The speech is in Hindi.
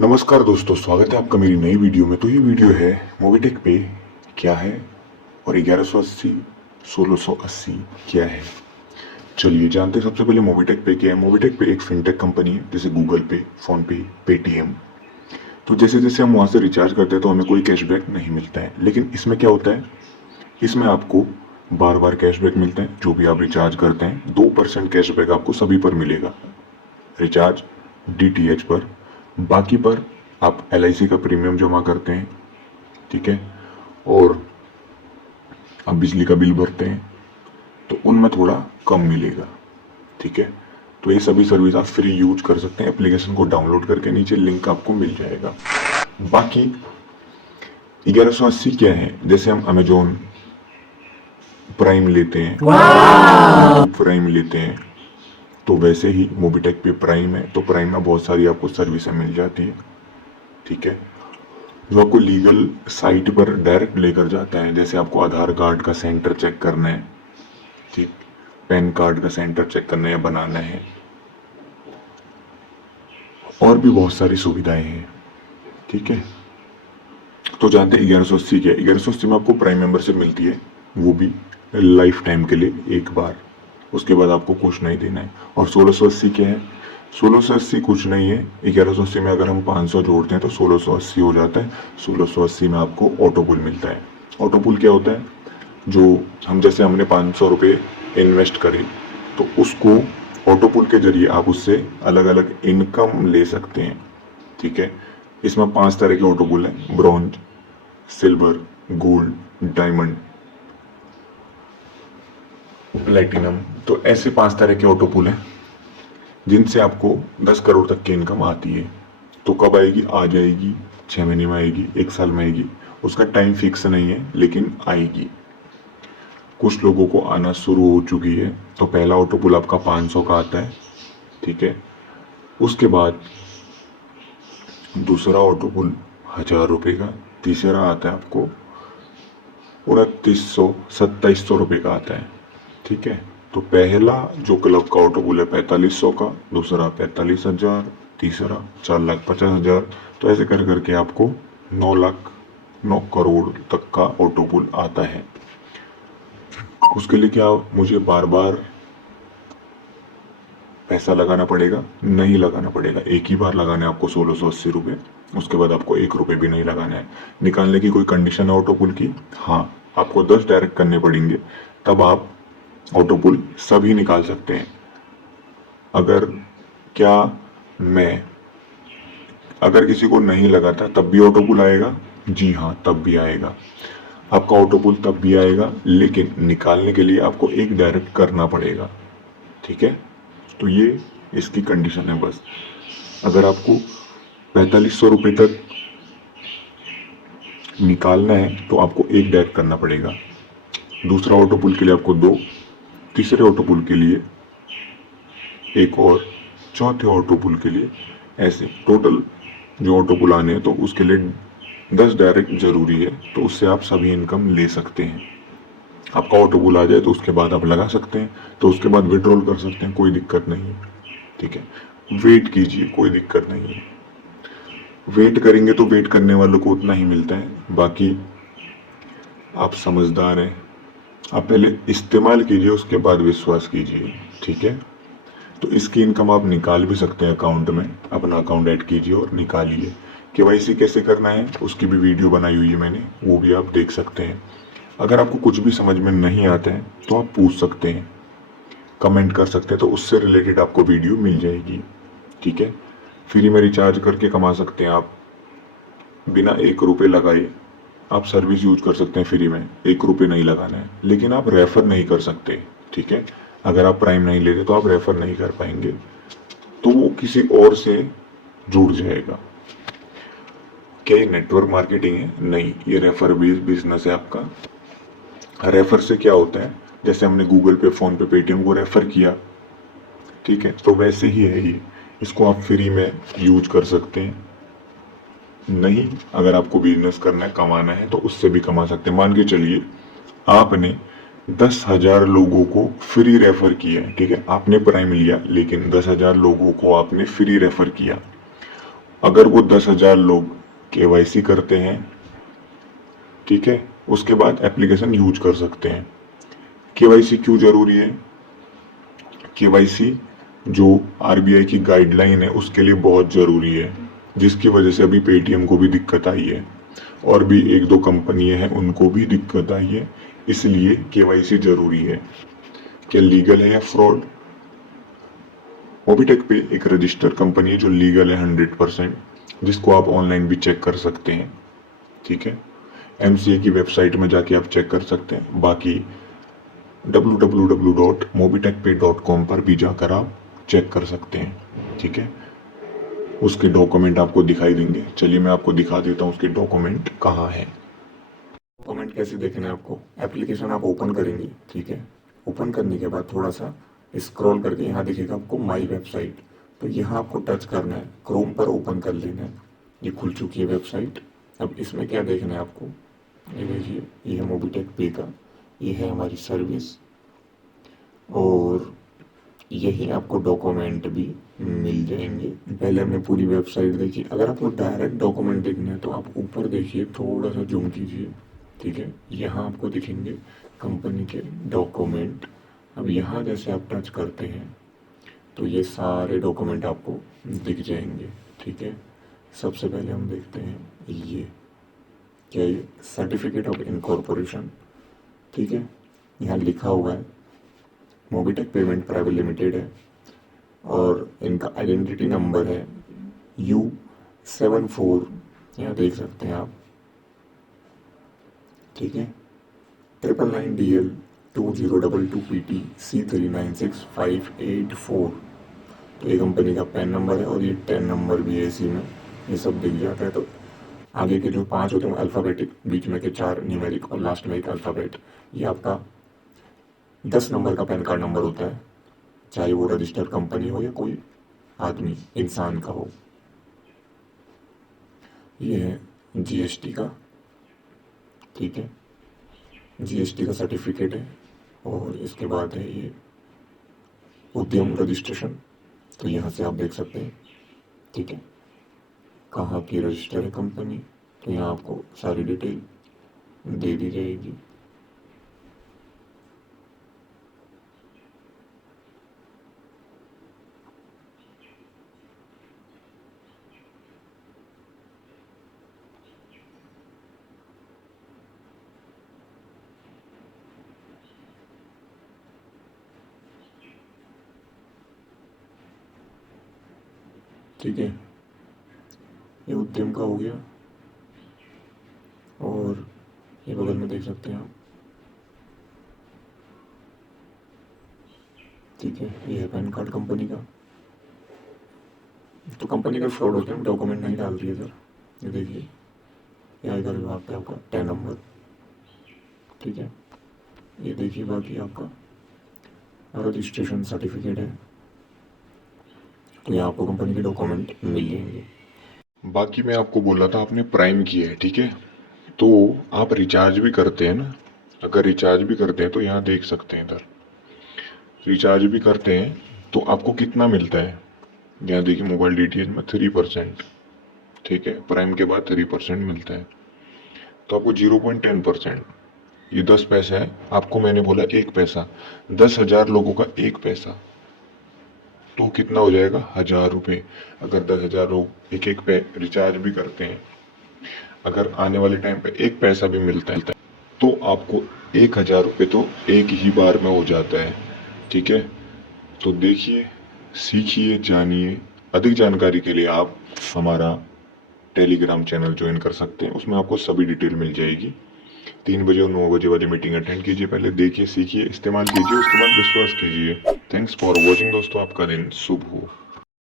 नमस्कार दोस्तों, स्वागत है आपका मेरी नई वीडियो में। तो ये वीडियो है मोबिटेक पे क्या है और 1180 1680 क्या है। चलिए जानते हैं सबसे पहले मोबिटेक पे क्या है। मोबिटेक पे एक फिनटेक कंपनी है, जैसे गूगल पे, फोन पे, पेटीएम। तो जैसे जैसे हम वहाँ से रिचार्ज करते हैं तो हमें कोई कैशबैक नहीं मिलता है, लेकिन इसमें क्या होता है, इसमें आपको बार बार कैशबैक मिलता है। जो भी आप रिचार्ज करते हैं 2% कैशबैक आपको सभी पर मिलेगा, रिचार्ज, डीटीएच पर। बाकी पर आप एलआईसी का प्रीमियम जमा करते हैं, ठीक है, और आप बिजली का बिल भरते हैं तो उनमें थोड़ा कम मिलेगा, ठीक है। तो ये सभी सर्विस आप फ्री यूज कर सकते हैं। एप्लीकेशन को डाउनलोड करके नीचे लिंक आपको मिल जाएगा। बाकी 1180 क्या है, जैसे हम अमेजोन प्राइम लेते हैं, प्राइम लेते हैं, तो वैसे ही मोबिटेक पे प्राइम है। तो प्राइम में बहुत सारी आपको सर्विसें मिल जाती है, ठीक है, जो आपको लीगल साइट पर डायरेक्ट लेकर जाता है। जैसे आपको आधार कार्ड का सेंटर चेक करना है, ठीक, पैन कार्ड का सेंटर चेक करना है या बनाना है, और भी बहुत सारी सुविधाएं हैं, ठीक है। तो जानते हैं 1180 क्या है। 1180 में आपको प्राइम मेंबरशिप मिलती है, वो भी लाइफ टाइम के लिए एक बार, उसके बाद आपको कुछ नहीं देना है। और 1680 क्या है, 1680 कुछ नहीं है। 1180 में अगर हम 500 जोड़ते हैं तो 1680 हो जाता है। 1680 में आपको ऑटोपुल मिलता है। ऑटोपुल क्या होता है, जो हम जैसे हमने 500 रुपये इन्वेस्ट करे तो उसको ऑटोपुल के जरिए आप उससे अलग अलग इनकम ले सकते हैं, ठीक है। इसमें 5 तरह के ऑटोपुल हैं, bronze, silver, gold, diamond, platinum. तो ऐसे 5 तरह के ऑटोपुल हैं जिनसे आपको 10 करोड़ तक की इनकम आती है। तो कब आएगी, आ जाएगी, 6 महीने में आएगी, 1 साल में आएगी, उसका टाइम फिक्स नहीं है, लेकिन आएगी। कुछ लोगों को आना शुरू हो चुकी है। तो पहला ऑटोपुल आपका 500 का आता है, ठीक है। उसके बाद दूसरा ऑटोपुल 1000 रुपये का, तीसरा आता है आपको 2900 2700 रुपये का आता है, ठीक है। तो पहला जो क्लब का ऑटोपुल है 4500 का, दूसरा 45,000, तीसरा 4,50,000। तो ऐसे कर करके आपको 9 करोड़ तक का ऑटोपुल आता है। उसके लिए क्या मुझे बार बार पैसा लगाना पड़ेगा? नहीं लगाना पड़ेगा। एक ही बार लगाना है आपको 1680 रुपये, उसके बाद आपको 1 रुपये भी नहीं लगाना है। निकालने की कोई कंडीशन है ऑटोपुल की? हाँ, आपको 10 डायरेक्ट करने पड़ेंगे, तब आप ऑटोपुल सभी निकाल सकते हैं। अगर क्या मैं अगर किसी को नहीं लगाता तब भी ऑटोपुल आएगा? जी हाँ, तब भी आएगा। आपका ऑटोपुल तब भी आएगा, लेकिन निकालने के लिए आपको एक डायरेक्ट करना पड़ेगा, ठीक है। तो ये इसकी कंडीशन है बस। अगर आपको 4500 रुपये तक निकालना है तो आपको एक डायरेक्ट करना पड़ेगा, दूसरा ऑटोपुल के लिए आपको 2, तीसरे ऑटोपुल के लिए एक और, चौथे ऑटोपुल के लिए, ऐसे टोटल जो ऑटोपुल आने हैं तो उसके लिए 10 डायरेक्ट जरूरी है। तो उससे आप सभी इनकम ले सकते हैं। आपका ऑटोपुल आ जाए तो उसके बाद आप लगा सकते हैं, तो उसके बाद विड्रॉल कर सकते हैं, कोई दिक्कत नहीं है, ठीक है। वेट कीजिए, कोई दिक्कत नहीं है। वेट करेंगे तो वेट करने वालों को उतना ही मिलता है। बाकी आप समझदार हैं, आप पहले इस्तेमाल कीजिए, उसके बाद विश्वास कीजिए, ठीक है। तो इसकी इनकम आप निकाल भी सकते हैं अकाउंट में। अपना अकाउंट ऐड कीजिए और निकालिए। केवाईसी कैसे करना है उसकी भी वीडियो बनाई हुई है मैंने, वो भी आप देख सकते हैं। अगर आपको कुछ भी समझ में नहीं आता है तो आप पूछ सकते हैं, कमेंट कर सकते हैं, तो उससे रिलेटेड आपको वीडियो मिल जाएगी, ठीक है। फ्री में रिचार्ज करके कमा सकते हैं आप, बिना 1 रुपये लगाए आप सर्विस यूज कर सकते हैं फ्री में। 1 रुपये नहीं लगाना है, लेकिन आप रेफर नहीं कर सकते, ठीक है। अगर आप प्राइम नहीं लेते तो आप रेफर नहीं कर पाएंगे, तो वो किसी और से जुड़ जाएगा। क्या ये नेटवर्क मार्केटिंग है? नहीं, ये रेफर बेस्ड बिजनेस है आपका। रेफर से क्या होता है, जैसे हमने गूगल पे, फोन पे, पेटीएम को रेफर किया, ठीक है, तो वैसे ही है ये। इसको आप फ्री में यूज कर सकते हैं। नहीं, अगर आपको बिजनेस करना है, कमाना है, तो उससे भी कमा सकते हैं। मान के चलिए आपने 10,000 लोगों को फ्री रेफर किया है, ठीक है। आपने प्राइम लिया, लेकिन 10,000 लोगों को आपने फ्री रेफर किया। अगर वो 10,000 लोग केवाईसी करते हैं, ठीक है, उसके बाद एप्लीकेशन यूज कर सकते हैं। केवाईसी क्यों जरूरी है? केवाईसी जो आरबीआई की गाइडलाइन है उसके लिए बहुत जरूरी है, जिसकी वजह से अभी पेटीएम को भी दिक्कत आई है और भी एक दो कंपनियां हैं उनको भी दिक्कत आई है, इसलिए केवाईसी जरूरी है। क्या लीगल है या फ्रॉड? मोबीटेक पे एक रजिस्टर्ड कंपनी है जो लीगल है 100%, जिसको आप ऑनलाइन भी चेक कर सकते हैं, ठीक है। एमसीए की वेबसाइट में जाके आप चेक कर सकते हैं, बाकी www.mobitechpay.com पर भी जाकर आप चेक कर सकते हैं, ठीक है। उसके डॉक्यूमेंट आपको दिखाई देंगे। चलिए मैं आपको दिखा देता हूँ उसके डॉक्यूमेंट कहाँ है। डॉक्यूमेंट कैसे देखने हैं आपको? एप्लीकेशन आप ओपन करेंगे, ठीक है। ओपन करने के बाद थोड़ा सा स्क्रॉल करके यहाँ दिखेगा आपको माई वेबसाइट, तो यहाँ आपको टच करना है, क्रोम पर ओपन कर लेना है। ये खुल चुकी है वेबसाइट। अब इसमें क्या देखना है आपको? ये देखिए, ये है मोबीटेक पे का, ये है हमारी सर्विस, और यही आपको डॉक्यूमेंट भी मिल जाएंगे। पहले हमने पूरी वेबसाइट देखी। अगर आपको डायरेक्ट डॉक्यूमेंट देखना है तो आप ऊपर देखिए, थोड़ा सा जूम कीजिए, ठीक है। यहाँ आपको दिखेंगे कंपनी के डॉक्यूमेंट। अब यहाँ जैसे आप टच करते हैं तो ये सारे डॉक्यूमेंट आपको दिख जाएंगे, ठीक है। सबसे पहले हम देखते हैं ये क्या, ये सर्टिफिकेट ऑफ इनकॉर्पोरेशन, ठीक है। यहाँ लिखा हुआ है मोबीटेक पेमेंट प्राइवेट लिमिटेड है, और इनका आइडेंटिटी नंबर है U74, यहाँ देख सकते हैं आप, ठीक है। 999DL 2022PT C396584, तो ये कंपनी का पैन नंबर है, और ये 10 नंबर भी है इसी में, ये सब दिख जाता है। तो आगे के जो 5 होते हैं अल्फ़ाबेटिक, बीच में के 4 न्यूमेरिक और लास्ट में एक अल्फ़ाबेट, ये आपका 10 नंबर का पैन कार्ड नंबर होता है, चाहे वो रजिस्टर्ड कंपनी हो या कोई आदमी इंसान का हो। ये है जीएसटी का, ठीक है, जीएसटी का सर्टिफिकेट है। और इसके बाद है ये उद्यम रजिस्ट्रेशन, तो यहाँ से आप देख सकते हैं, ठीक है, कहाँ की रजिस्टर है कंपनी, तो यहाँ आपको सारी डिटेल दे दी जाएगी। ठीक है, ये उद्यम का हो गया, और ये बगल में देख सकते हैं आप, ठीक है, ये है पैन कार्ड कंपनी का। तो कंपनी का फ्रॉड होता है, डॉक्यूमेंट नहीं डाल दिए सर, ये देखिए, ये आएगा विभाग पे आपका 10 नंबर, ठीक है। ये देखिए, बाकी आपका रजिस्ट्रेशन सर्टिफिकेट है, तो यहाँ आपको कंपनी के डॉक्यूमेंट मिल जाएंगे। बाकी मैं आपको बोला था आपने प्राइम किया है, ठीक है, तो आप रिचार्ज भी करते हैं ना, अगर रिचार्ज भी करते हैं तो यहाँ देख सकते हैं इधर, रिचार्ज भी करते हैं तो आपको कितना मिलता है। यहाँ देखिए मोबाइल डीटीएच में 3%, ठीक है, प्राइम के बाद 3% मिलता है, तो आपको 0.10%, ये 10 पैसा है, आपको मैंने बोला 1 पैसा, 10,000 लोगों का 1 पैसा, तो कितना हो जाएगा 1,000 रुपये। अगर 10,000 लोग एक एक पे रिचार्ज भी करते हैं, अगर आने वाले टाइम पे 1 पैसा भी मिलता है तो आपको 1,000 रुपये तो एक ही बार में हो जाता है, ठीक है। तो देखिए, सीखिए, जानिए। अधिक जानकारी के लिए आप हमारा टेलीग्राम चैनल ज्वाइन कर सकते हैं, उसमें आपको सभी डिटेल मिल जाएगी। 3 बजे और 9 बजे वाली मीटिंग अटेंड कीजिए, पहले देखिए, सीखिए, इस्तेमाल कीजिए, उसके बाद विश्वास कीजिए। थैंक्स फॉर वॉचिंग दोस्तों, आपका दिन शुभ हो।